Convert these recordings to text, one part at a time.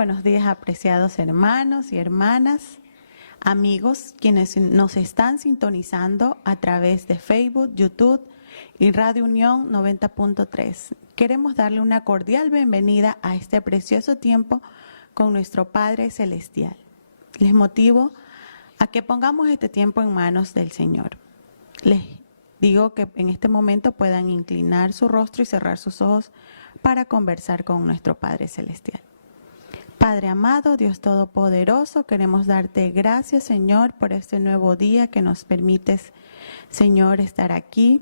buenos días, apreciados hermanos y hermanas, amigos, quienes nos están sintonizando a través de Facebook, YouTube y Radio Unión 90.3. Queremos darle una cordial bienvenida a este precioso tiempo con nuestro Padre Celestial. Les motivo a que pongamos este tiempo en manos del Señor. Les digo que en este momento puedan inclinar su rostro y cerrar sus ojos para conversar con nuestro Padre Celestial. Padre amado, Dios Todopoderoso, queremos darte gracias, Señor, por este nuevo día que nos permites, Señor, estar aquí,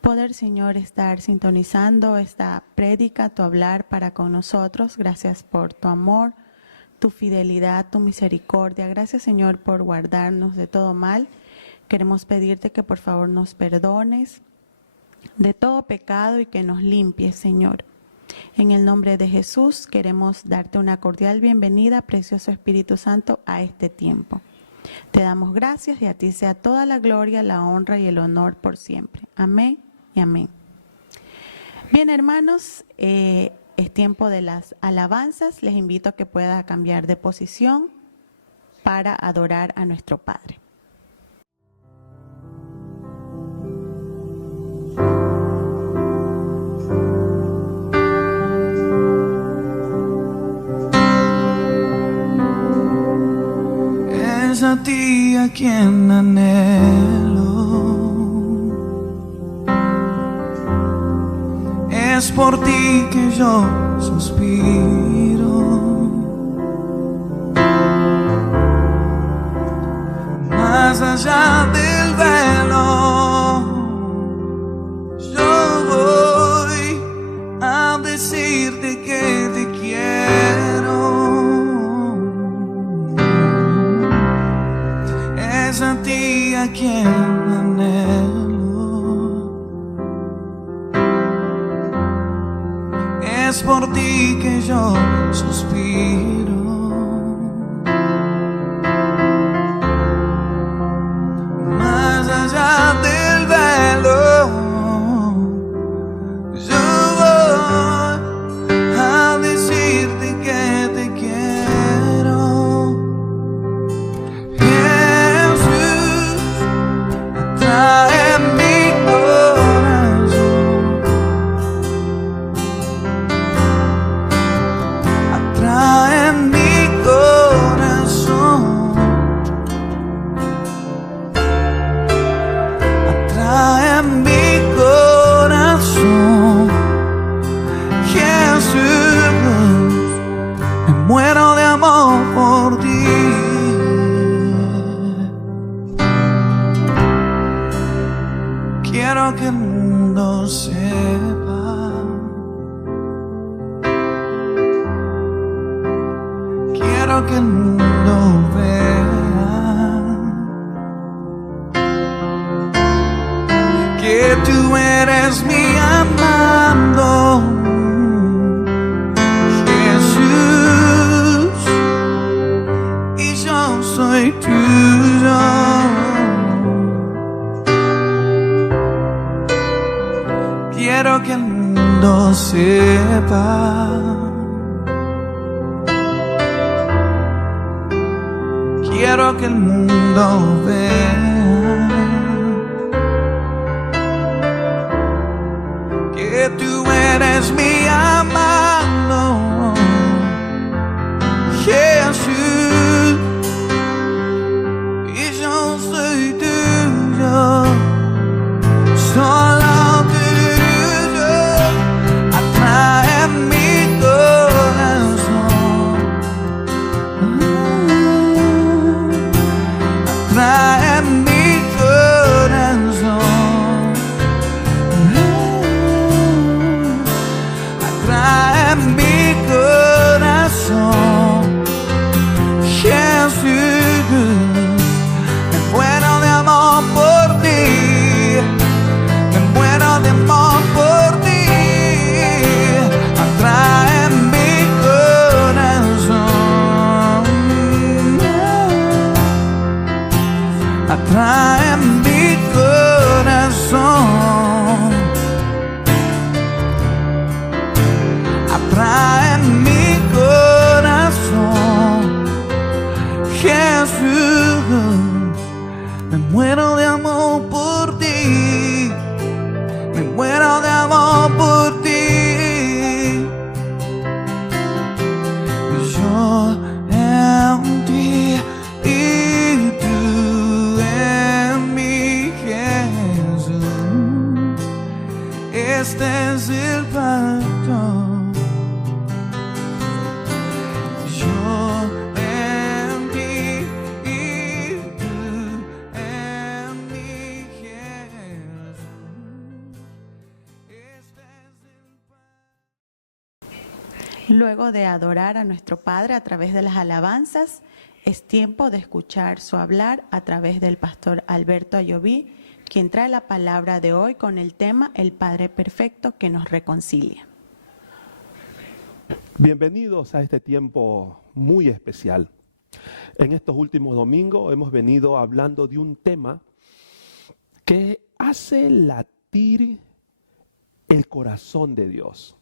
poder, Señor, estar sintonizando esta prédica, tu hablar para con nosotros. Gracias por tu amor, tu fidelidad, tu misericordia. Gracias, Señor, por guardarnos de todo mal. Queremos pedirte que por favor nos perdones de todo pecado y que nos limpies, Señor. En el nombre de Jesús queremos darte una cordial bienvenida, precioso Espíritu Santo, a este tiempo. Te damos gracias y a ti sea toda la gloria, la honra y el honor por siempre. Amén y amén. Bien, hermanos, es tiempo de las alabanzas. Les invito a que pueda cambiar de posición para adorar a nuestro Padre. Es a ti a quien anhelo, es por ti que yo suspiro, más allá del velo, yo voy a decirte que te quiero. Es a ti a quien anhelo, es por ti que yo suspiro, más allá del velo, yo voy a decirte que te quiero. Atrae mi corazón, atrae mi corazón, atrae mi corazón. Jesús, me muero de amor por ti. Quiero que el mundo sepa, quiero que el mundo vea que tú eres mi amado Jesús y yo soy tuyo. Quiero que el mundo sepa, quiero que el mundo vea que tú eres mi amado Jesús y yo soy tuyo. Solo atrae mi corazón, atrae mi corazón, atrae mi corazón. Jesús, me muero de amor por ti, me muero de amor por ti. Atrae mi corazón, atrae mi corazón, atrae mi corazón. Me muero de amor por ti. Me muero de amor por ti. Yo en ti y tú en mí, Jesús. Este es el pacto. Yo en ti y tú en mí, Jesús. Este es el pacto. Luego de adorar a nuestro Padre a través de las alabanzas, es tiempo de escuchar su hablar a través del pastor Alberto Ayoví, quien trae la palabra de hoy con el tema El Padre Perfecto que nos reconcilia. Bienvenidos a este tiempo muy especial. En estos últimos domingos hemos venido hablando de un tema que hace latir el corazón de Dios.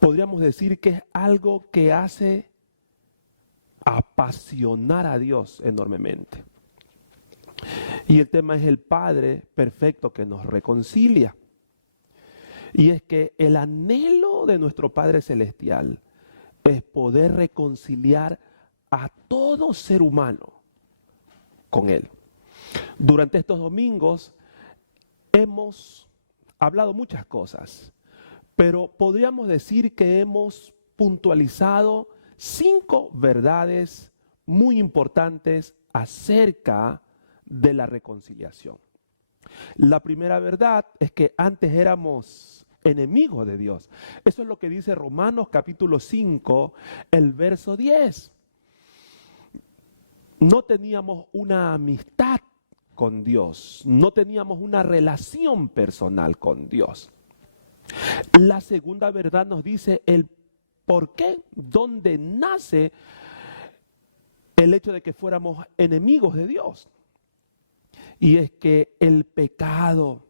Podríamos decir que es algo que hace apasionar a Dios enormemente. Y el tema es el Padre perfecto que nos reconcilia. Y es que el anhelo de nuestro Padre Celestial es poder reconciliar a todo ser humano con Él. Durante estos domingos hemos hablado muchas cosas, pero podríamos decir que hemos puntualizado 5 verdades muy importantes acerca de la reconciliación. La primera verdad es que antes éramos enemigos de Dios. Eso es lo que dice Romanos capítulo 5, el verso 10. No teníamos una amistad con Dios, no teníamos una relación personal con Dios. La segunda verdad nos dice el por qué, dónde nace el hecho de que fuéramos enemigos de Dios. Y es que el pecado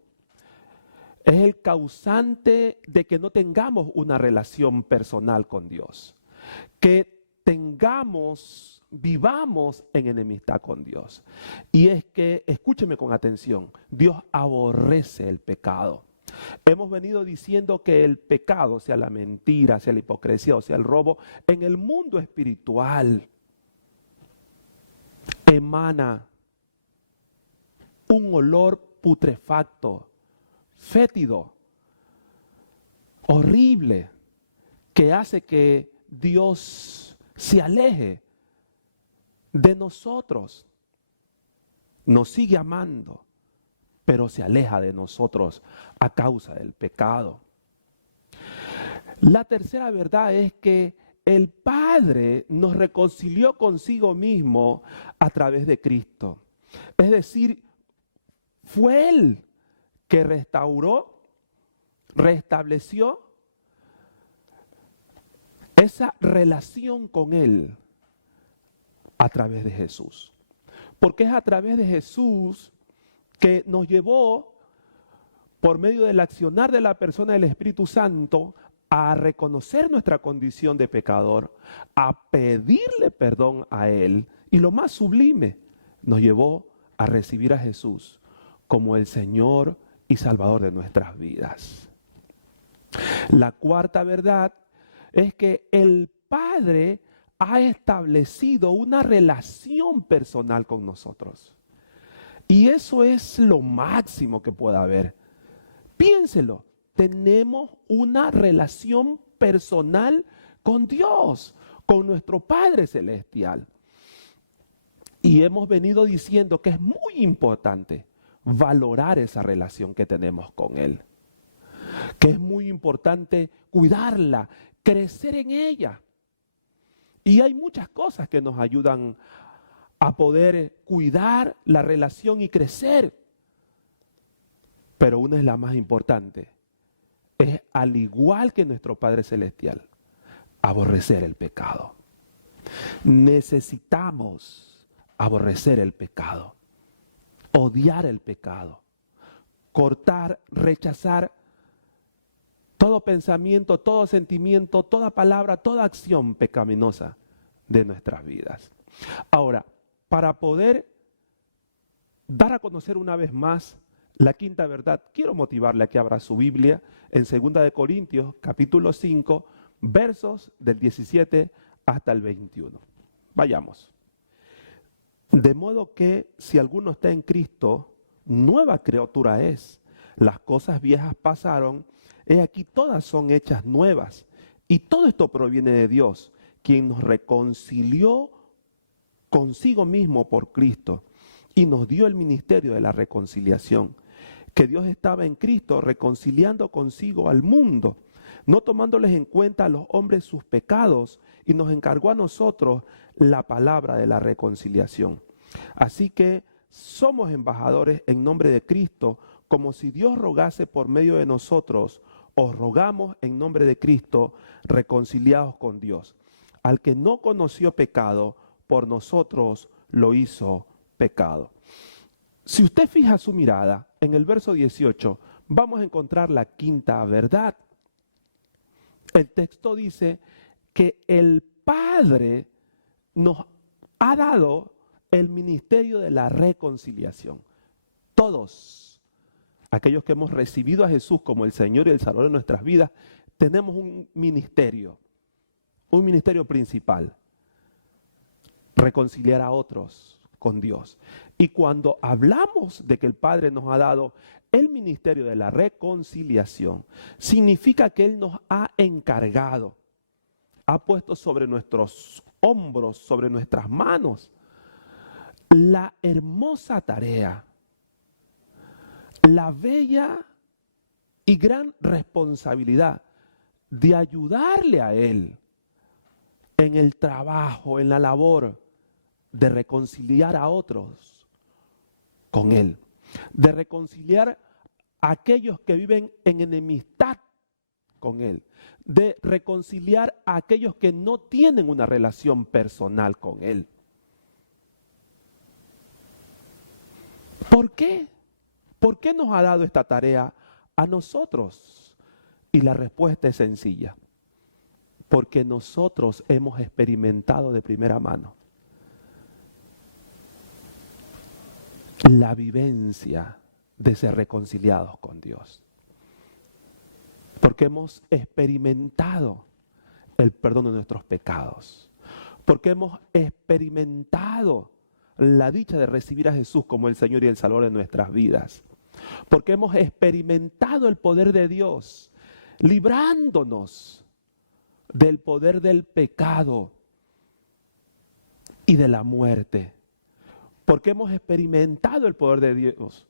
es el causante de que no tengamos una relación personal con Dios. Que vivamos en enemistad con Dios. Y es que, escúcheme con atención, Dios aborrece el pecado. Hemos venido diciendo que el pecado, sea la mentira, sea la hipocresía o sea el robo, en el mundo espiritual emana un olor putrefacto, fétido, horrible, que hace que Dios se aleje de nosotros. Nos sigue amando, pero se aleja de nosotros a causa del pecado. La tercera verdad es que el Padre nos reconcilió consigo mismo a través de Cristo. Es decir, fue Él que restauró, restableció esa relación con Él a través de Jesús. Porque es a través de Jesús que nos llevó, por medio del accionar de la persona del Espíritu Santo, a reconocer nuestra condición de pecador, a pedirle perdón a Él, y lo más sublime, nos llevó a recibir a Jesús como el Señor y Salvador de nuestras vidas. La cuarta verdad es que el Padre ha establecido una relación personal con nosotros. Y eso es lo máximo que pueda haber. Piénselo, tenemos una relación personal con Dios, con nuestro Padre Celestial. Y hemos venido diciendo que es muy importante valorar esa relación que tenemos con Él. Que es muy importante cuidarla, crecer en ella. Y hay muchas cosas que nos ayudan a poder cuidar la relación y crecer. Pero una es la más importante. Es, al igual que nuestro Padre Celestial, aborrecer el pecado. Necesitamos aborrecer el pecado, odiar el pecado, cortar, rechazar todo pensamiento, todo sentimiento, toda palabra, toda acción pecaminosa de nuestras vidas. Ahora, para poder dar a conocer una vez más la quinta verdad, quiero motivarle a que abra su Biblia en 2 de Corintios, capítulo 5, versos del 17 hasta el 21. Vayamos. De modo que si alguno está en Cristo, nueva criatura es. Las cosas viejas pasaron, he aquí todas son hechas nuevas. Y todo esto proviene de Dios, quien nos reconcilió consigo mismo por Cristo y nos dio el ministerio de la reconciliación. Que Dios estaba en Cristo reconciliando consigo al mundo, no tomándoles en cuenta a los hombres sus pecados, y nos encargó a nosotros la palabra de la reconciliación. Así que somos embajadores en nombre de Cristo, como si Dios rogase por medio de nosotros. Os rogamos en nombre de Cristo, reconciliados con Dios. Al que no conoció pecado, por nosotros lo hizo pecado. Si usted fija su mirada en el verso 18, vamos a encontrar la quinta verdad. El texto dice que el Padre nos ha dado el ministerio de la reconciliación. Todos aquellos que hemos recibido a Jesús como el Señor y el Salvador de nuestras vidas, tenemos un ministerio principal: reconciliar a otros con Dios. Y cuando hablamos de que el Padre nos ha dado el ministerio de la reconciliación, significa que Él nos ha encargado, ha puesto sobre nuestros hombros, sobre nuestras manos, la hermosa tarea, la bella y gran responsabilidad de ayudarle a Él en el trabajo, en la labor de reconciliar a otros con Él, de reconciliar a aquellos que viven en enemistad con Él, de reconciliar a aquellos que no tienen una relación personal con Él. ¿Por qué? ¿Por qué nos ha dado esta tarea a nosotros? Y la respuesta es sencilla: porque nosotros hemos experimentado de primera mano la vivencia de ser reconciliados con Dios. Porque hemos experimentado el perdón de nuestros pecados. Porque hemos experimentado la dicha de recibir a Jesús como el Señor y el Salvador de nuestras vidas. Porque hemos experimentado el poder de Dios, librándonos del poder del pecado y de la muerte. Porque hemos experimentado el poder de Dios,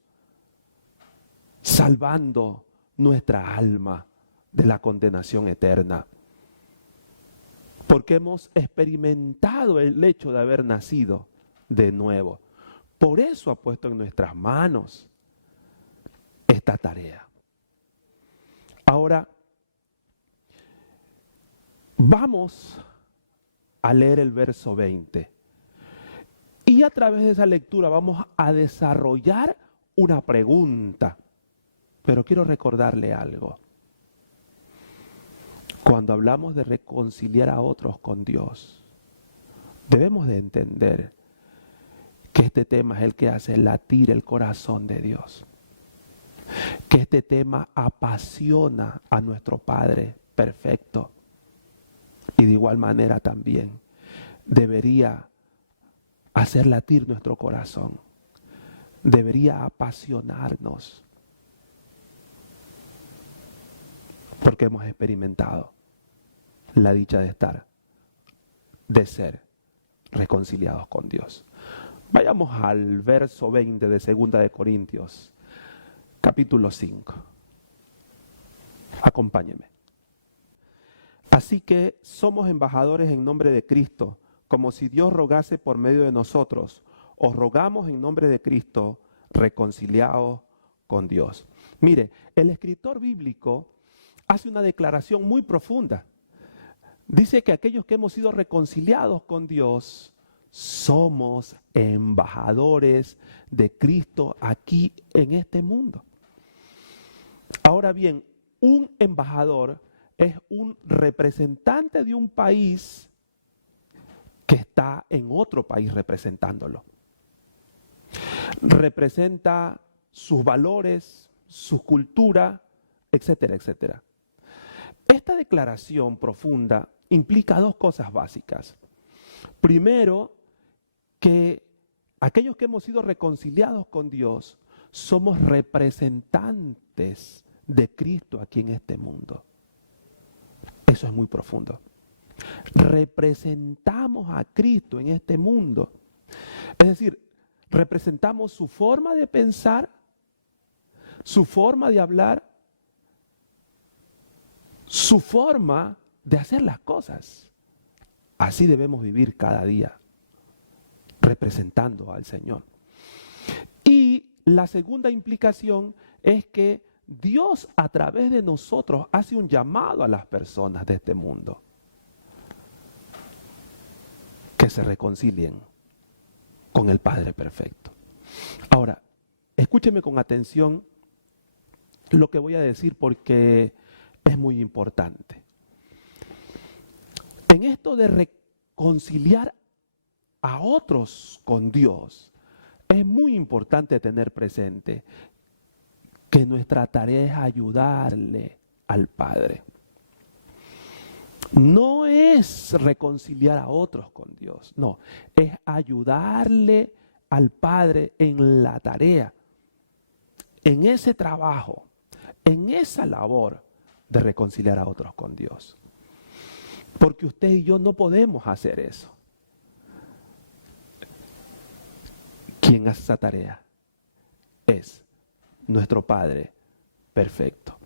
salvando nuestra alma de la condenación eterna. Porque hemos experimentado el hecho de haber nacido de nuevo. Por eso ha puesto en nuestras manos esta tarea. Ahora, vamos a leer el verso 20. Y a través de esa lectura vamos a desarrollar una pregunta. Pero quiero recordarle algo. Cuando hablamos de reconciliar a otros con Dios, debemos de entender que este tema es el que hace latir el corazón de Dios. Que este tema apasiona a nuestro Padre perfecto. Y de igual manera también debería hacer latir nuestro corazón. Debería apasionarnos. Porque hemos experimentado la dicha de ser reconciliados con Dios. Vayamos al verso 20 de 2 de Corintios, capítulo 5. Acompáñeme. Así que somos embajadores en nombre de Cristo, como si Dios rogase por medio de nosotros. Os rogamos en nombre de Cristo, reconciliados con Dios. Mire, el escritor bíblico hace una declaración muy profunda. Dice que aquellos que hemos sido reconciliados con Dios somos embajadores de Cristo aquí en este mundo. Ahora bien, un embajador es un representante de un país que está en otro país representándolo. representa sus valores, su cultura, etcétera, etcétera. Esta declaración profunda implica dos cosas básicas. Primero, que aquellos que hemos sido reconciliados con Dios somos representantes de Cristo aquí en este mundo. Eso es muy profundo. Representamos a Cristo en este mundo. Es decir, representamos su forma de pensar, su forma de hablar, su forma de hacer las cosas. Así debemos vivir cada día, representando al Señor. Y la segunda implicación es que Dios a través de nosotros hace un llamado a las personas de este mundo que se reconcilien con el Padre perfecto. Ahora, escúcheme con atención lo que voy a decir porque es muy importante. En esto de reconciliar a otros con Dios, es muy importante tener presente que nuestra tarea es ayudarle al Padre. No es reconciliar a otros con Dios, no, es ayudarle al Padre en la tarea, en ese trabajo, en esa labor de reconciliar a otros con Dios. Porque usted y yo no podemos hacer eso. ¿Quién hace esa tarea? Es nuestro Padre perfecto.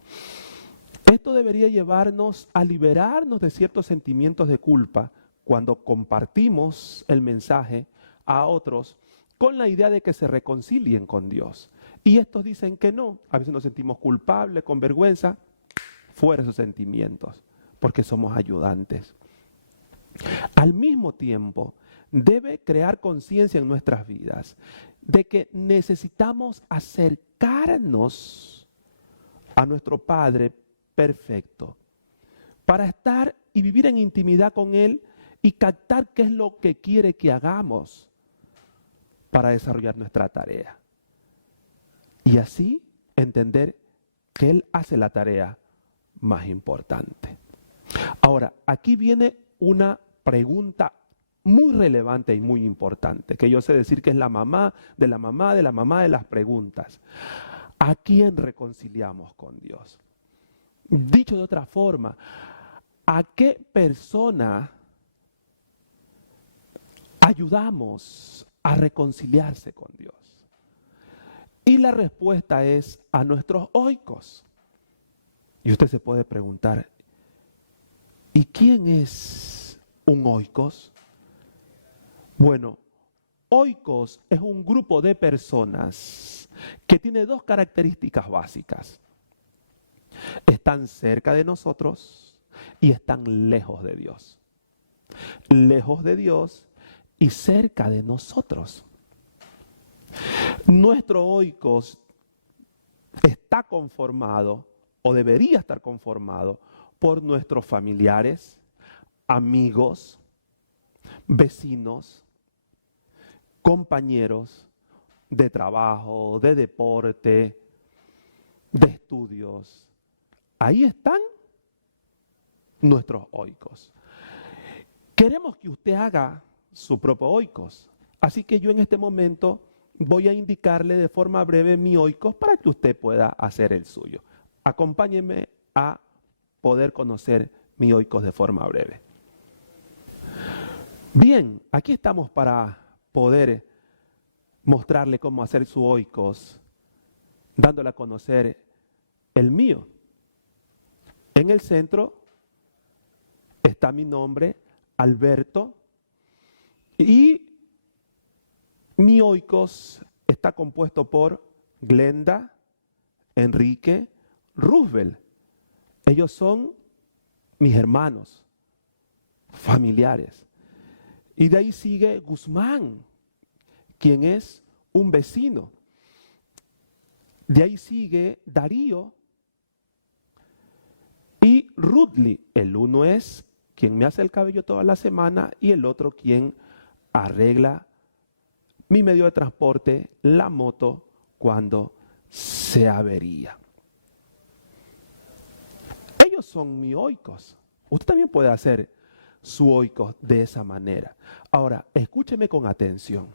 Esto debería llevarnos a liberarnos de ciertos sentimientos de culpa cuando compartimos el mensaje a otros con la idea de que se reconcilien con Dios. Y estos dicen que no. A veces nos sentimos culpables, con vergüenza. Fuera esos sentimientos, porque somos ayudantes. Al mismo tiempo, debe crear conciencia en nuestras vidas de que necesitamos acercarnos a nuestro Padre perfecto para estar y vivir en intimidad con Él y captar qué es lo que quiere que hagamos para desarrollar nuestra tarea. Y así entender que Él hace la tarea más importante. Ahora, aquí viene una pregunta muy relevante y muy importante, que yo sé decir que es la mamá de la mamá de la mamá de las preguntas. ¿A quién reconciliamos con Dios? Dicho de otra forma, ¿a qué persona ayudamos a reconciliarse con Dios? Y la respuesta es a nuestros oikos. Y usted se puede preguntar, ¿y quién es un oikos? Bueno, oikos es un grupo de personas que tiene dos características básicas. Están cerca de nosotros y están lejos de Dios. Lejos de Dios y cerca de nosotros. Nuestro oikos está conformado o debería estar conformado por nuestros familiares, amigos, vecinos, compañeros de trabajo, de deporte, de estudios. Ahí están nuestros oikos. Queremos que usted haga su propio oikos. Así que yo en este momento voy a indicarle de forma breve mi oikos para que usted pueda hacer el suyo. Acompáñeme a poder conocer mi oikos de forma breve. Bien, aquí estamos para poder mostrarle cómo hacer su oikos, dándole a conocer el mío. En el centro está mi nombre, Alberto, y mi oikos está compuesto por Glenda, Enrique, Roosevelt. Ellos son mis hermanos, familiares. Y de ahí sigue Guzmán, quien es un vecino. De ahí sigue Darío y Rudley. El uno es quien me hace el cabello toda la semana y el otro quien arregla mi medio de transporte, la moto, cuando se avería. Ellos son mis oikos. Usted también puede hacer su oikos de esa manera. Ahora, escúcheme con atención.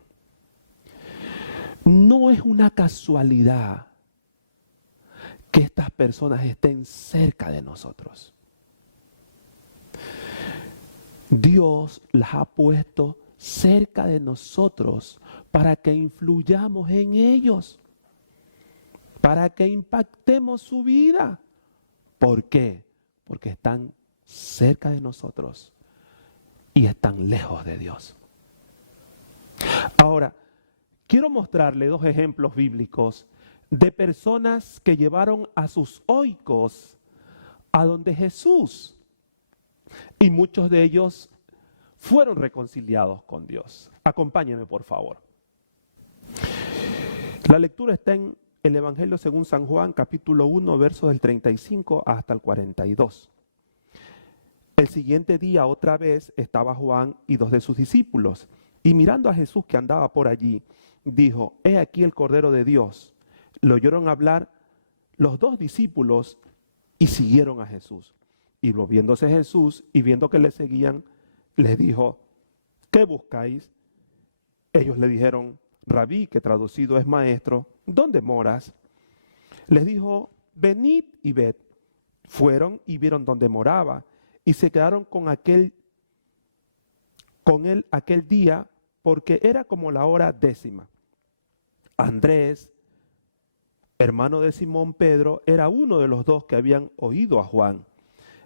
No es una casualidad que estas personas estén cerca de nosotros. Dios las ha puesto cerca de nosotros para que influyamos en ellos, para que impactemos su vida. ¿Por qué? Porque están cerca de nosotros y están lejos de Dios. Ahora, quiero mostrarle dos ejemplos bíblicos de personas que llevaron a sus oikos a donde Jesús, y muchos de ellos fueron reconciliados con Dios. Acompáñenme, por favor. La lectura está en el Evangelio según San Juan, capítulo 1, versos del 35 hasta el 42. El siguiente día, otra vez, estaba Juan y 2 de sus discípulos, y mirando a Jesús que andaba por allí, dijo: he aquí el Cordero de Dios. Le oyeron hablar los 2 discípulos y siguieron a Jesús. Y volviéndose Jesús y viendo que le seguían, les dijo: ¿qué buscáis? Ellos le dijeron: Rabí, que traducido es maestro, ¿dónde moras? Les dijo: venid y ved. Fueron y vieron dónde moraba, y se quedaron con él aquel día, porque era como la hora 10. Andrés, hermano de Simón Pedro, era uno de los 2 que habían oído a Juan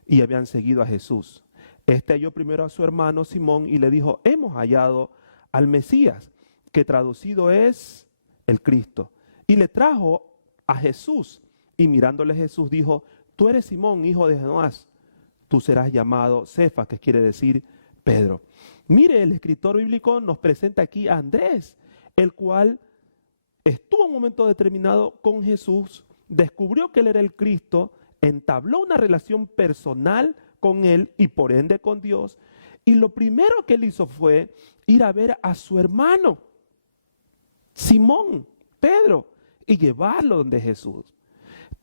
y habían seguido a Jesús. Este halló primero a su hermano Simón y le dijo: hemos hallado al Mesías, que traducido es el Cristo. Y le trajo a Jesús, y mirándole Jesús dijo: tú eres Simón, hijo de Jonás, tú serás llamado Cefas, que quiere decir Pedro. Mire, el escritor bíblico nos presenta aquí a Andrés, el cual estuvo en un momento determinado con Jesús, descubrió que él era el Cristo, entabló una relación personal con él y por ende con Dios. Y lo primero que él hizo fue ir a ver a su hermano, Simón, Pedro, y llevarlo donde Jesús.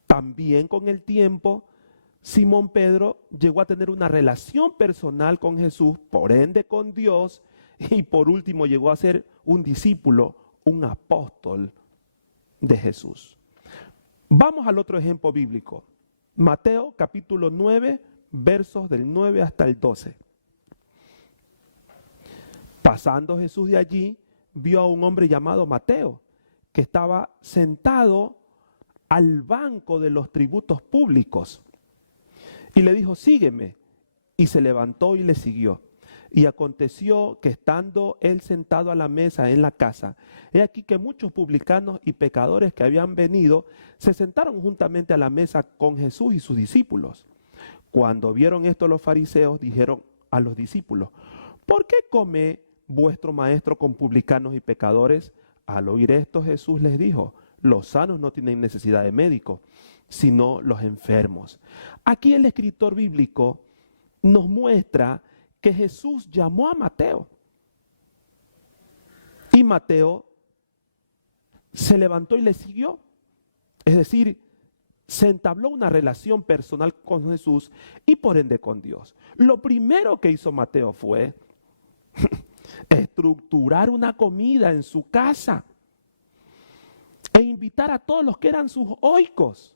También con el tiempo, Simón Pedro llegó a tener una relación personal con Jesús, por ende con Dios, y por último llegó a ser un discípulo, un apóstol de Jesús. Vamos al otro ejemplo bíblico. Mateo capítulo 9, versos del 9 hasta el 12. Pasando Jesús de allí, vio a un hombre llamado Mateo, que estaba sentado al banco de los tributos públicos. Y le dijo: sígueme. Y se levantó y le siguió. Y aconteció que estando él sentado a la mesa en la casa, he aquí que muchos publicanos y pecadores que habían venido se sentaron juntamente a la mesa con Jesús y sus discípulos. Cuando vieron esto los fariseos, dijeron a los discípulos: ¿por qué come vuestro maestro con publicanos y pecadores? Al oír esto, Jesús les dijo: los sanos no tienen necesidad de médico, sino los enfermos. Aquí el escritor bíblico nos muestra que Jesús llamó a Mateo. Y Mateo se levantó y le siguió. Es decir, se entabló una relación personal con Jesús y por ende con Dios. Lo primero que hizo Mateo fue estructurar una comida en su casa e invitar a todos los que eran sus oikos,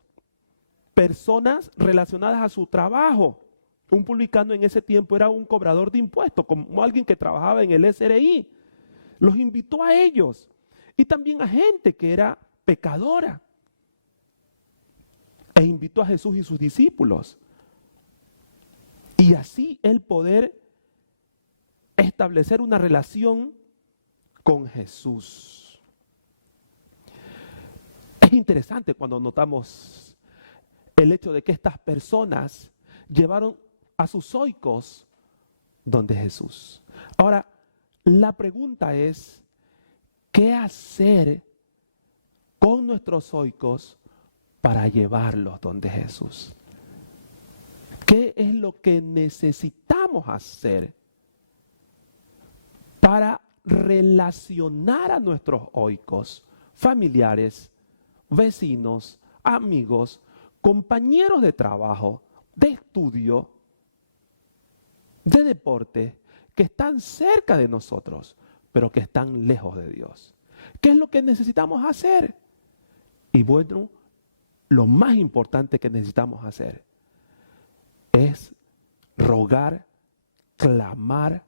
personas relacionadas a su trabajo. Un publicano en ese tiempo era un cobrador de impuestos, como alguien que trabajaba en el SRI. Los invitó a ellos y también a gente que era pecadora. E invitó a Jesús y sus discípulos. Y así él poder establecer una relación con Jesús. Es interesante cuando notamos el hecho de que estas personas llevaron a sus oikos donde Jesús. Ahora, la pregunta es: ¿qué hacer con nuestros oikos para llevarlos donde Jesús? ¿Qué es lo que necesitamos hacer para relacionar a nuestros oikos, familiares, vecinos, amigos, compañeros de trabajo, de estudio, de deporte, que están cerca de nosotros, pero que están lejos de Dios. ¿Qué es lo que necesitamos hacer? Y bueno, lo más importante que necesitamos hacer es rogar, clamar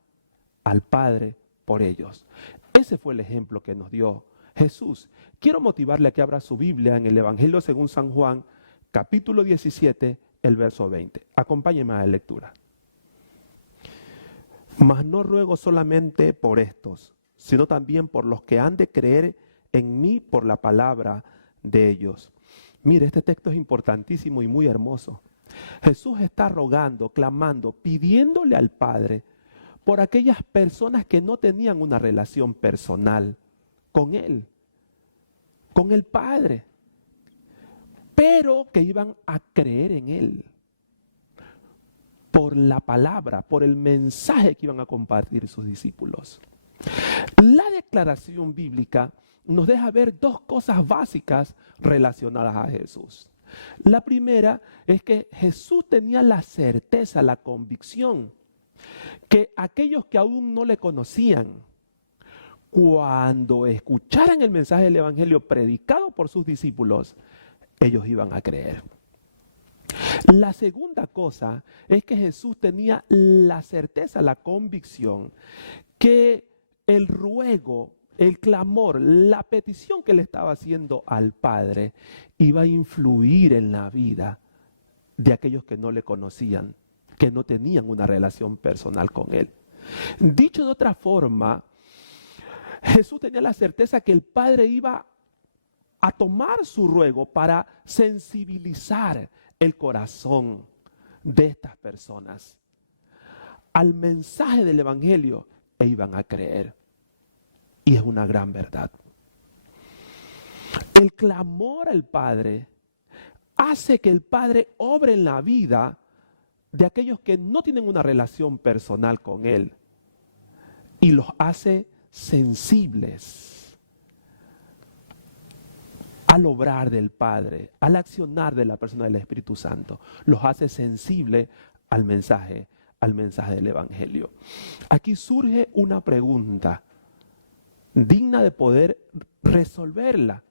al Padre por ellos. Ese fue el ejemplo que nos dio Jesús. Quiero motivarle a que abra su Biblia en el Evangelio según San Juan, capítulo 17, el verso 20. Acompáñeme a la lectura. Mas no ruego solamente por estos, sino también por los que han de creer en mí por la palabra de ellos. Mire, este texto es importantísimo y muy hermoso. Jesús está rogando, clamando, pidiéndole al Padre por aquellas personas que no tenían una relación personal con Él, con el Padre, pero que iban a creer en Él por la palabra, por el mensaje que iban a compartir sus discípulos. La declaración bíblica nos deja ver dos cosas básicas relacionadas a Jesús. La primera es que Jesús tenía la certeza, la convicción, que aquellos que aún no le conocían, cuando escucharan el mensaje del Evangelio predicado por sus discípulos, ellos iban a creer. La segunda cosa es que Jesús tenía la certeza, la convicción, que el ruego, el clamor, la petición que le estaba haciendo al Padre iba a influir en la vida de aquellos que no le conocían, que no tenían una relación personal con Él. Dicho de otra forma, Jesús tenía la certeza que el Padre iba a tomar su ruego para sensibilizar el corazón de estas personas al mensaje del Evangelio e iban a creer. Y es una gran verdad. El clamor al Padre hace que el Padre obre en la vida de aquellos que no tienen una relación personal con Él y los hace sensibles al obrar del Padre, al accionar de la persona del Espíritu Santo. Los hace sensibles al mensaje del Evangelio. Aquí surge una pregunta digna de poder resolverla.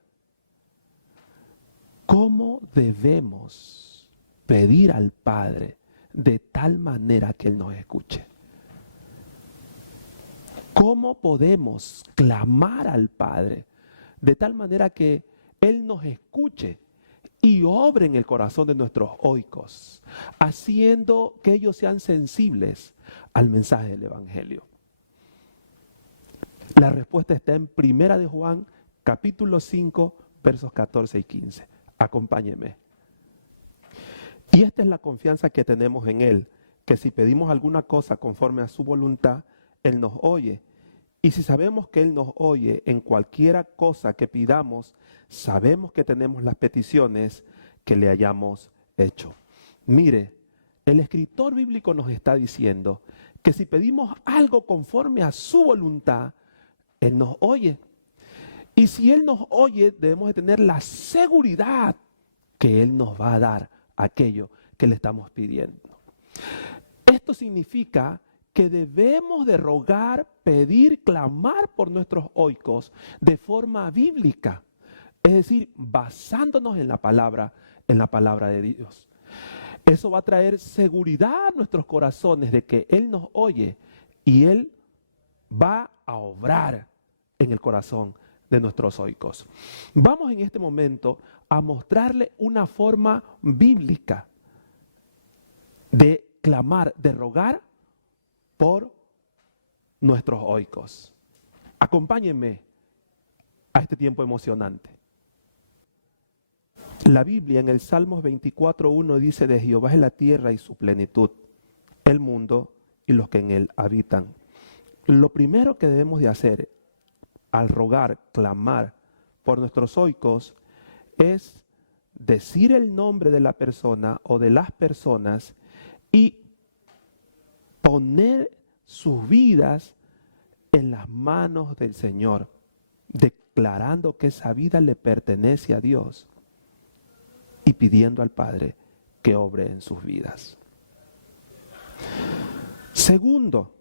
¿Cómo debemos pedir al Padre de tal manera que Él nos escuche? ¿Cómo podemos clamar al Padre de tal manera que Él nos escuche y obre en el corazón de nuestros oikos, haciendo que ellos sean sensibles al mensaje del Evangelio? La respuesta está en 1 de Juan, capítulo 5, versos 14 y 15. Acompáñeme. Y esta es la confianza que tenemos en Él, que si pedimos alguna cosa conforme a su voluntad, Él nos oye. Y si sabemos que Él nos oye en cualquiera cosa que pidamos, sabemos que tenemos las peticiones que le hayamos hecho. Mire, el escritor bíblico nos está diciendo que si pedimos algo conforme a su voluntad, Él nos oye. Y si Él nos oye, debemos de tener la seguridad que Él nos va a dar aquello que le estamos pidiendo. Esto significa que debemos de rogar, pedir, clamar por nuestros oikos de forma bíblica. Es decir, basándonos en la palabra de Dios. Eso va a traer seguridad a nuestros corazones de que Él nos oye y Él va a obrar en el corazón de nuestros oikos. Vamos en este momento a mostrarle una forma bíblica de clamar, de rogar por nuestros oikos. Acompáñenme a este tiempo emocionante. La Biblia en el Salmos 24:1 dice: de Jehová es la tierra y su plenitud, el mundo y los que en él habitan. Lo primero que debemos de hacer al rogar, clamar por nuestros oikos es decir el nombre de la persona o de las personas y poner sus vidas en las manos del Señor, declarando que esa vida le pertenece a Dios y pidiendo al Padre que obre en sus vidas. Segundo,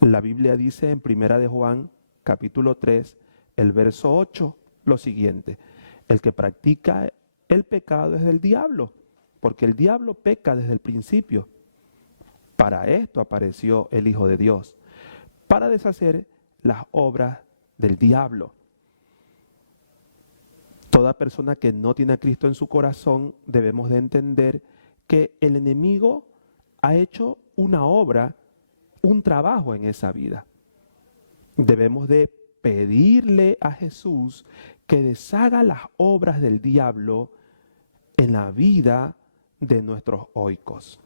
la Biblia dice en 1 de Juan, capítulo 3, el verso 8, lo siguiente: el que practica el pecado es del diablo, porque el diablo peca desde el principio. Para esto apareció el Hijo de Dios, para deshacer las obras del diablo. Toda persona que no tiene a Cristo en su corazón, debemos de entender que el enemigo ha hecho una obra, un trabajo en esa vida. Debemos de pedirle a Jesús que deshaga las obras del diablo en la vida de nuestros oicos.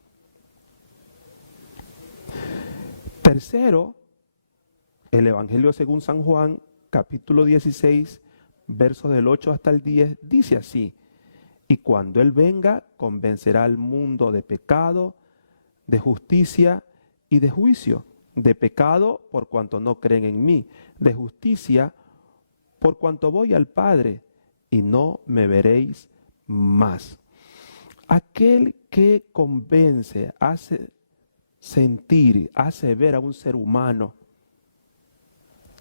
Tercero, el Evangelio según San Juan, capítulo 16, versos del 8 hasta el 10, dice así: y cuando Él venga, convencerá al mundo de pecado, de justicia y de juicio. De pecado, por cuanto no creen en mí; de justicia, por cuanto voy al Padre, y no me veréis más. Aquel que convence, hace sentir, hace ver a un ser humano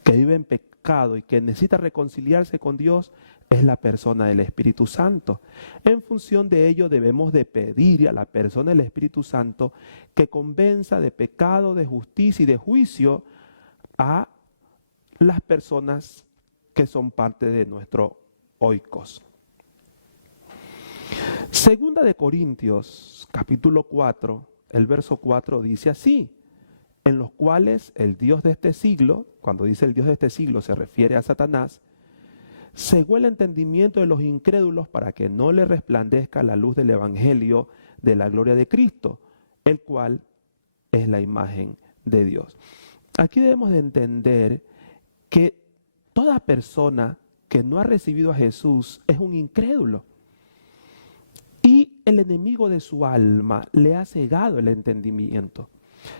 que vive en pecado y que necesita reconciliarse con Dios, es la persona del Espíritu Santo. En función de ello debemos de pedir a la persona del Espíritu Santo que convenza de pecado, de justicia y de juicio a las personas que son parte de nuestro oikos. Segunda de Corintios, capítulo 4, el verso 4 dice así: en los cuales el Dios de este siglo, cuando dice el Dios de este siglo se refiere a Satanás, cegó el entendimiento de los incrédulos para que no le resplandezca la luz del evangelio de la gloria de Cristo, el cual es la imagen de Dios. Aquí debemos de entender que toda persona que no ha recibido a Jesús es un incrédulo. Y el enemigo de su alma le ha cegado el entendimiento.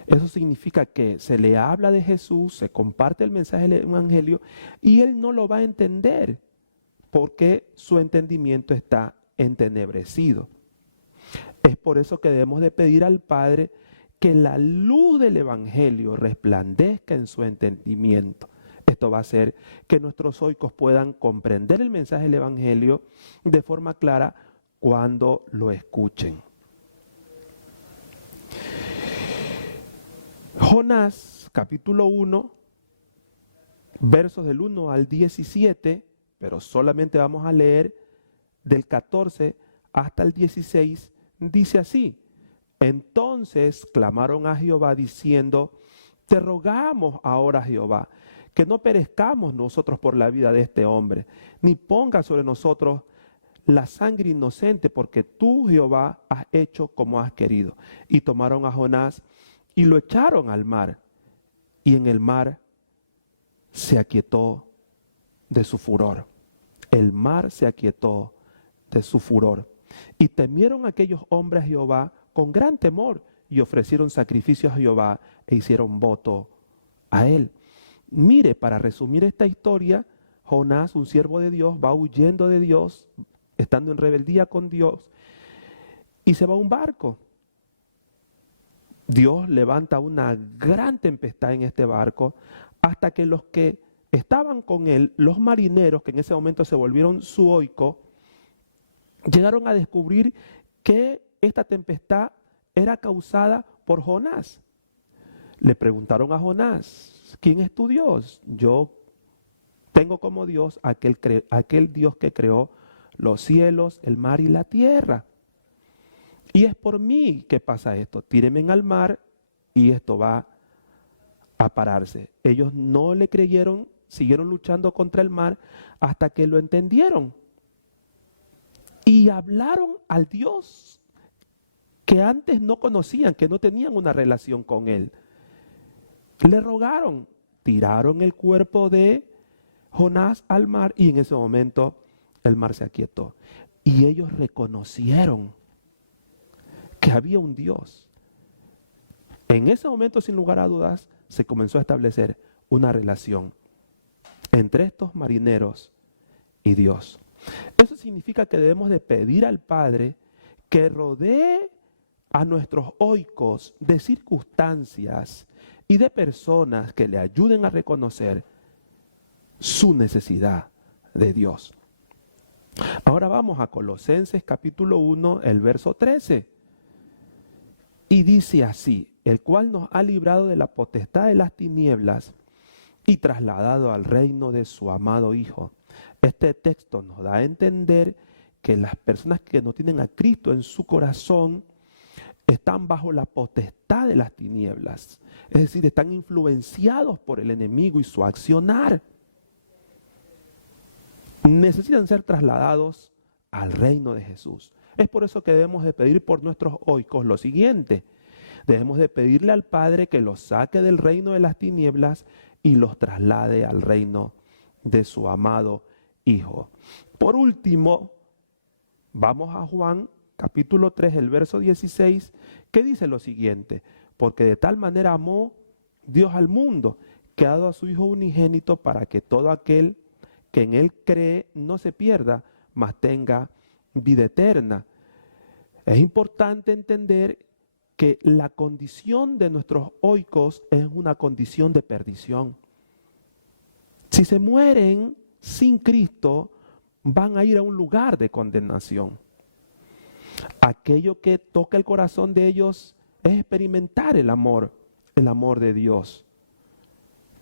Eso significa que se le habla de Jesús, se comparte el mensaje del evangelio y él no lo va a entender porque su entendimiento está entenebrecido. Es por eso que debemos de pedir al Padre que la luz del evangelio resplandezca en su entendimiento. Esto va a hacer que nuestros oicos puedan comprender el mensaje del evangelio de forma clara cuando lo escuchen. Jonás, capítulo 1, versos del 1 al 17, pero solamente vamos a leer del 14 hasta el 16, dice así: entonces clamaron a Jehová diciendo: te rogamos ahora, Jehová, que no perezcamos nosotros por la vida de este hombre, ni ponga sobre nosotros la sangre inocente, porque tú, Jehová, has hecho como has querido. Y tomaron a Jonás y lo echaron al mar, y en el mar se aquietó de su furor. El mar se aquietó de su furor. Y temieron aquellos hombres a Jehová con gran temor, y ofrecieron sacrificios a Jehová e hicieron voto a él. Mire, para resumir esta historia, Jonás, un siervo de Dios, va huyendo de Dios, estando en rebeldía con Dios, y se va a un barco. Dios levanta una gran tempestad en este barco, hasta que los que estaban con él, los marineros, que en ese momento se volvieron su oico, llegaron a descubrir que esta tempestad era causada por Jonás. Le preguntaron a Jonás: ¿quién es tu Dios? Yo tengo como Dios aquel Dios que creó los cielos, el mar y la tierra. Y es por mí que pasa esto. Tírenme al mar y esto va a pararse. Ellos no le creyeron, siguieron luchando contra el mar hasta que lo entendieron. Y hablaron al Dios que antes no conocían, que no tenían una relación con él. Le rogaron, tiraron el cuerpo de Jonás al mar y en ese momento el mar se aquietó. Y ellos reconocieron que había un Dios. En ese momento, sin lugar a dudas, se comenzó a establecer una relación entre estos marineros y Dios. Eso significa que debemos de pedir al Padre que rodee a nuestros oikos de circunstancias y de personas que le ayuden a reconocer su necesidad de Dios. Ahora vamos a Colosenses capítulo 1, el verso 13. Y dice así: el cual nos ha librado de la potestad de las tinieblas y trasladado al reino de su amado Hijo. Este texto nos da a entender que las personas que no tienen a Cristo en su corazón están bajo la potestad de las tinieblas. Es decir, están influenciados por el enemigo y su accionar. Necesitan ser trasladados al reino de Jesús. Es por eso que debemos de pedir por nuestros oikos lo siguiente. Debemos de pedirle al Padre que los saque del reino de las tinieblas y los traslade al reino de su amado Hijo. Por último, vamos a Juan capítulo 3, el verso 16, que dice lo siguiente: porque de tal manera amó Dios al mundo, que ha dado a su Hijo unigénito, para que todo aquel que en Él cree no se pierda, mas tenga vida eterna. Es importante entender que la condición de nuestros oikos es una condición de perdición. Si se mueren sin Cristo, van a ir a un lugar de condenación. Aquello que toca el corazón de ellos es experimentar el amor de Dios,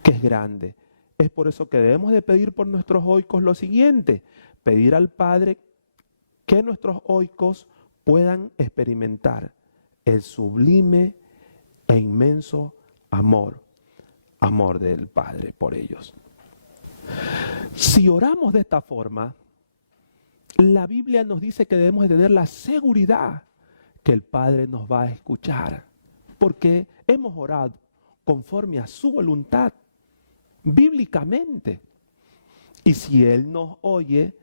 que es grande. Es por eso que debemos de pedir por nuestros oikos lo siguiente: pedir al Padre que nuestros oikos puedan experimentar el sublime e inmenso amor del Padre por ellos. Si oramos de esta forma, la Biblia nos dice que debemos de tener la seguridad que el Padre nos va a escuchar, porque hemos orado conforme a su voluntad, bíblicamente. Y si Él nos oye,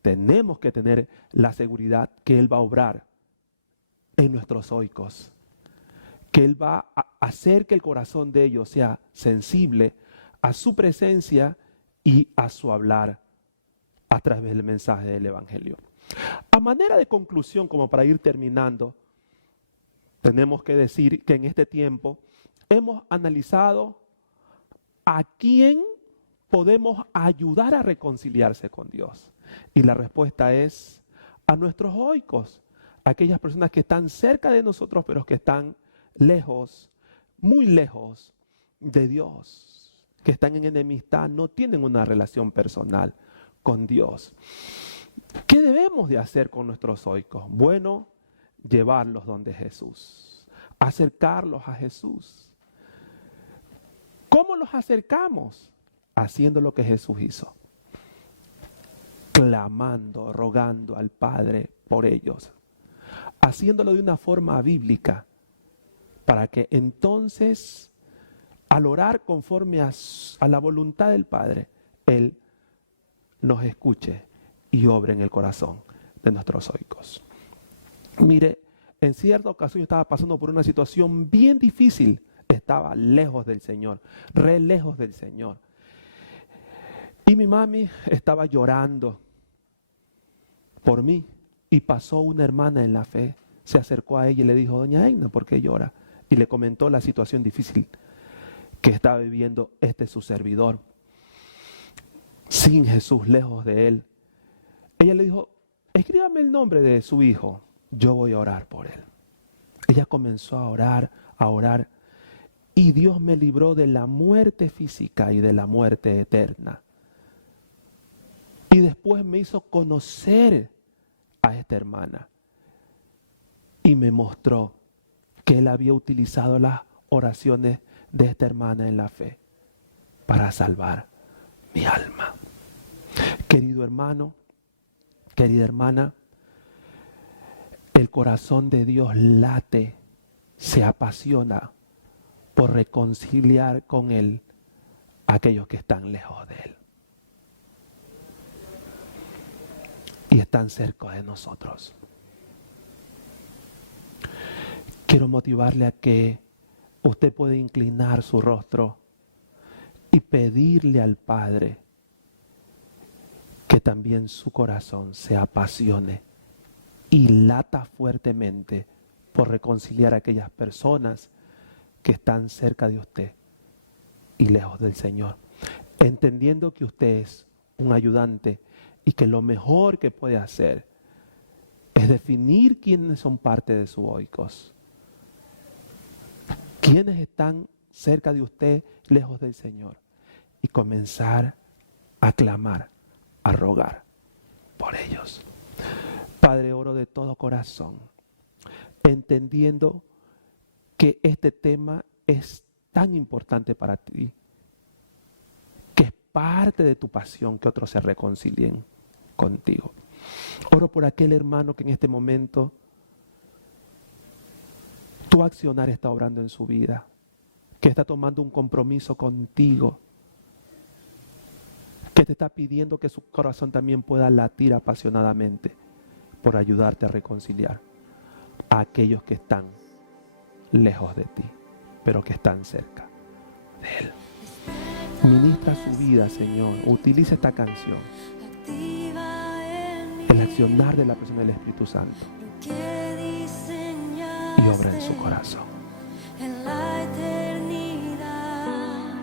tenemos que tener la seguridad que Él va a obrar en nuestros oikos, que Él va a hacer que el corazón de ellos sea sensible a su presencia y a su hablar a través del mensaje del Evangelio. A manera de conclusión, como para ir terminando, tenemos que decir que en este tiempo hemos analizado a quién podemos ayudar a reconciliarse con Dios. Y la respuesta es a nuestros oikos, aquellas personas que están cerca de nosotros, pero que están lejos, muy lejos de Dios, que están en enemistad, no tienen una relación personal con Dios. ¿Qué debemos de hacer con nuestros oikos? Bueno, llevarlos donde Jesús, acercarlos a Jesús. ¿Cómo los acercamos? Haciendo lo que Jesús hizo, clamando, rogando al Padre por ellos, haciéndolo de una forma bíblica, para que entonces, al orar conforme a la voluntad del Padre, Él nos escuche y obre en el corazón de nuestros oikos. Mire, en cierta ocasión yo estaba pasando por una situación bien difícil. Estaba lejos del Señor, re lejos del Señor. Y mi mami estaba llorando por mí. Y pasó una hermana en la fe, se acercó a ella y le dijo: doña Aina, ¿por qué llora? Y le comentó la situación difícil que estaba viviendo su servidor, sin Jesús, lejos de él. Ella le dijo: escríbame el nombre de su hijo, yo voy a orar por él. Ella comenzó a orar, y Dios me libró de la muerte física y de la muerte eterna. Y después me hizo conocer a esta hermana y me mostró que Él había utilizado las oraciones de esta hermana en la fe para salvar mi alma. Querido hermano, querida hermana, el corazón de Dios late, se apasiona por reconciliar con Él a aquellos que están lejos de Él y están cerca de nosotros. Quiero motivarle a que usted puede inclinar su rostro y pedirle al Padre que también su corazón se apasione y lata fuertemente por reconciliar a aquellas personas que están cerca de usted y lejos del Señor, entendiendo que usted es un ayudante y que lo mejor que puede hacer es definir quiénes son parte de su oikos, quiénes están cerca de usted, lejos del Señor, y comenzar a clamar, a rogar por ellos. Padre, oro de todo corazón, entendiendo que este tema es tan importante para ti, que es parte de tu pasión que otros se reconcilien contigo. Oro por aquel hermano que en este momento tu accionar está obrando en su vida, que está tomando un compromiso contigo, que te está pidiendo que su corazón también pueda latir apasionadamente por ayudarte a reconciliar a aquellos que están lejos de ti, pero que están cerca de Él. Ministra su vida, Señor. Utiliza esta canción, el accionar de la persona del Espíritu Santo, y obra en su corazón. En la eternidad,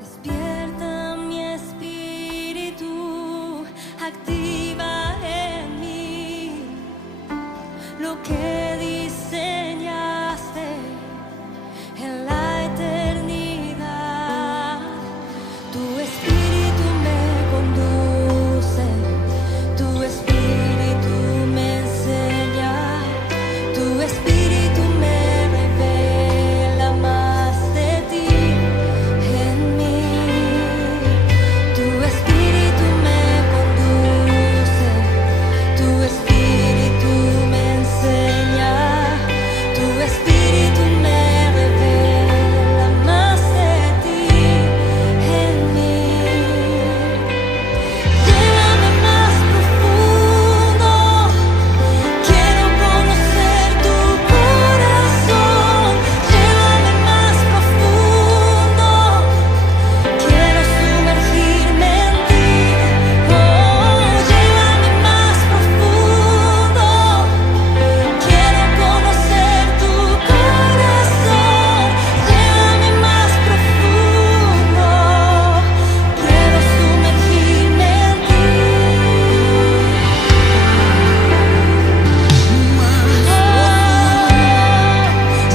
despierta mi espíritu, activa en mí lo que diseñaste en la eternidad. Tu espíritu me conduce, tu espíritu me enseña, tu espíritu me revela más de ti en mí. Tu espíritu me conduce, tu espíritu me enseña, tu espíritu me revela más de ti en mí. Llévame más profundo, quiero conocer tu corazón. Llévame más profundo, quiero sumergirme en ti. Oh, llévame más profundo, quiero conocer tu corazón. Llévame más profundo, quiero sumergirme en ti.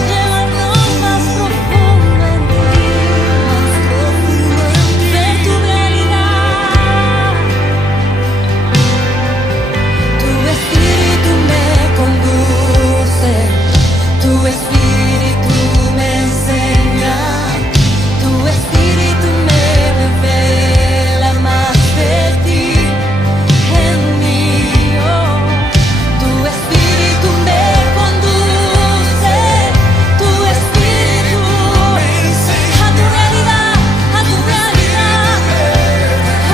Llévanos más profundo en ti, ver tu realidad. Tu espíritu me conduce, tu espíritu me enseña, tu espíritu me revela más de ti en mí. Oh, tu espíritu me conduce, tu espíritu a tu realidad, a tu realidad. Oh,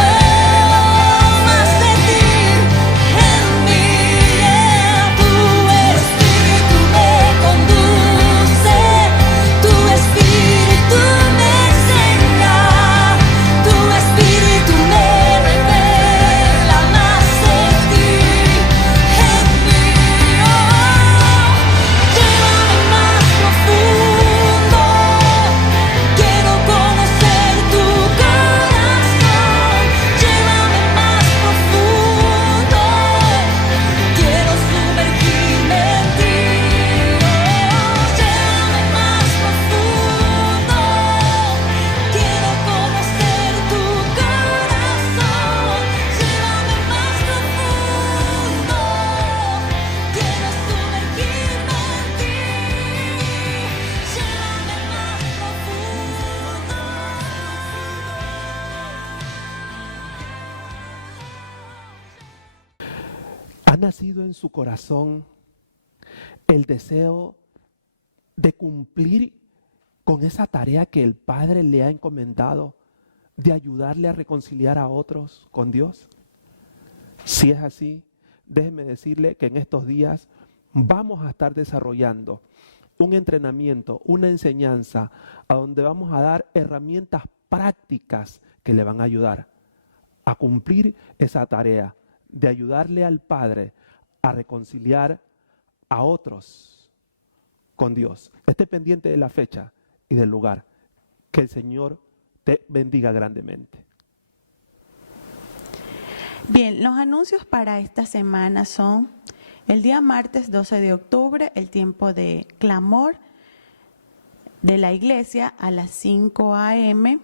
más de ti en mí. Tu espíritu me conduce, tu espíritu me enseña, tu espíritu me revela más de ti en mí. Oh, llévame más profundo, quiero conocer tu corazón. Llévame más profundo, quiero sumergirme en ti. Oh, llévame más profundo, quiero conocer tu corazón. Llévame más profundo, quiero sumergirme en ti. Llévame más ¿Ha nacido en su corazón el deseo de cumplir con esa tarea que el Padre le ha encomendado, de ayudarle a reconciliar a otros con Dios? Si es así, déjeme decirle que en estos días vamos a estar desarrollando un entrenamiento, una enseñanza, a donde vamos a dar herramientas prácticas que le van a ayudar a cumplir esa tarea de ayudarle al Padre a reconciliar a otros con Dios. Esté pendiente de la fecha y del lugar. Que el Señor te bendiga grandemente. Bien, los anuncios para esta semana son el día martes 12 de octubre, el tiempo de clamor de la iglesia a las 5 a.m.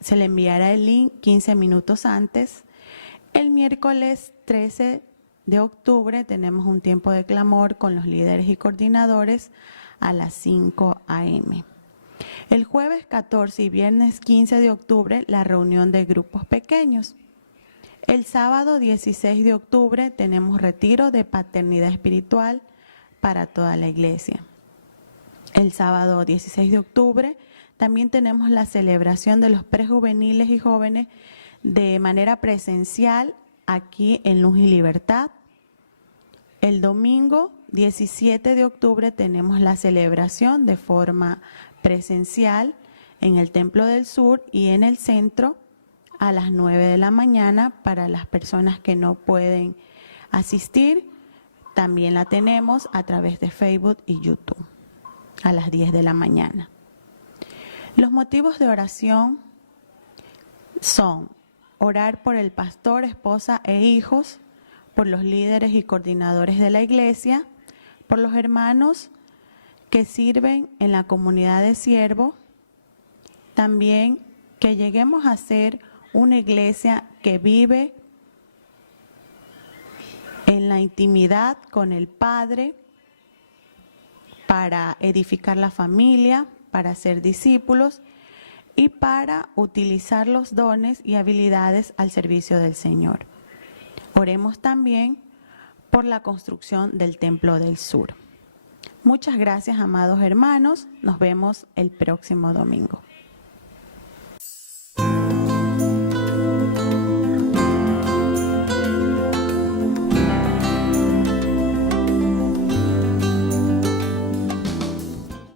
Se le enviará el link 15 minutos antes. El miércoles 13 de octubre tenemos un tiempo de clamor con los líderes y coordinadores a las 5 a.m. El jueves 14 y viernes 15 de octubre la reunión de grupos pequeños. El sábado 16 de octubre tenemos retiro de paternidad espiritual para toda la iglesia. El sábado 16 de octubre también tenemos la celebración de los prejuveniles y jóvenes de manera presencial aquí en Luz y Libertad. El domingo 17 de octubre tenemos la celebración de forma presencial en el Templo del Sur y en el centro a las 9 de la mañana para las personas que no pueden asistir. También la tenemos a través de Facebook y YouTube a las 10 de la mañana. Los motivos de oración son orar por el pastor, esposa e hijos, por los líderes y coordinadores de la iglesia, por los hermanos que sirven en la comunidad de siervos, también que lleguemos a ser una iglesia que vive en la intimidad con el Padre para edificar la familia, para ser discípulos y para utilizar los dones y habilidades al servicio del Señor. Oremos también por la construcción del Templo del Sur. Muchas gracias, amados hermanos. Nos vemos el próximo domingo.